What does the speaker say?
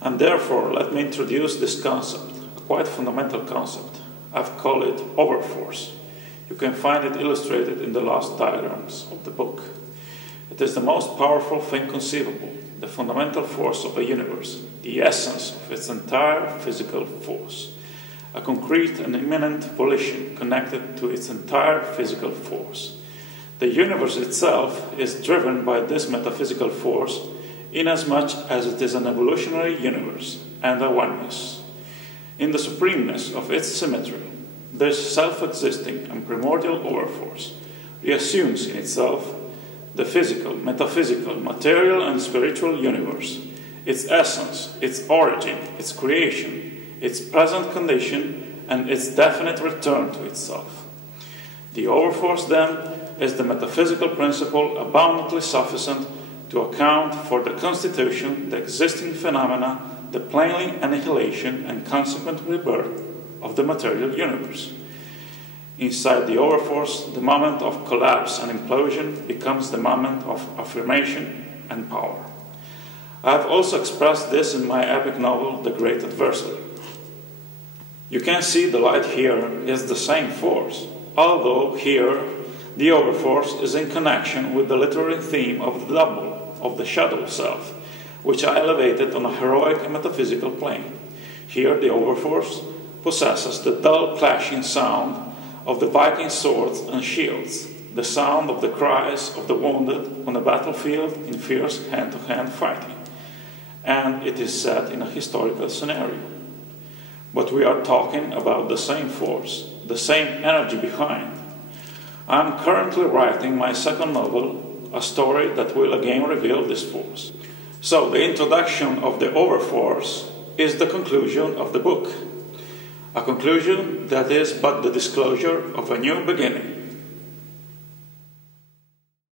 And therefore, let me introduce this concept, a quite fundamental concept. I've called it overforce. You can find it illustrated in the last diagrams of the book. It is the most powerful thing conceivable, the fundamental force of a universe, the essence of its entire physical force, a concrete and immanent volition connected to its entire physical force. The universe itself is driven by this metaphysical force inasmuch as it is an evolutionary universe and a oneness. In the supremeness of its symmetry, this self-existing and primordial overforce reassumes in itself the physical, metaphysical, material and spiritual universe, its essence, its origin, its creation, its present condition, and its definite return to itself. The overforce, then, is the metaphysical principle abundantly sufficient to account for the constitution, the existing phenomena, the plainly annihilation and consequent rebirth of the material universe. Inside the overforce, the moment of collapse and implosion becomes the moment of affirmation and power. I have also expressed this in my epic novel, The Great Adversary. You can see the light here is the same force, although here the overforce is in connection with the literary theme of the double, of the shadow self, which I elevated on a heroic and metaphysical plane. Here the overforce possesses the dull clashing sound of the Viking swords and shields, the sound of the cries of the wounded on a battlefield in fierce hand-to-hand fighting, and it is set in a historical scenario. But we are talking about the same force, the same energy behind. I am currently writing my second novel, a story that will again reveal this force. So the introduction of the overforce is the conclusion of the book. A conclusion that is but the disclosure of a new beginning.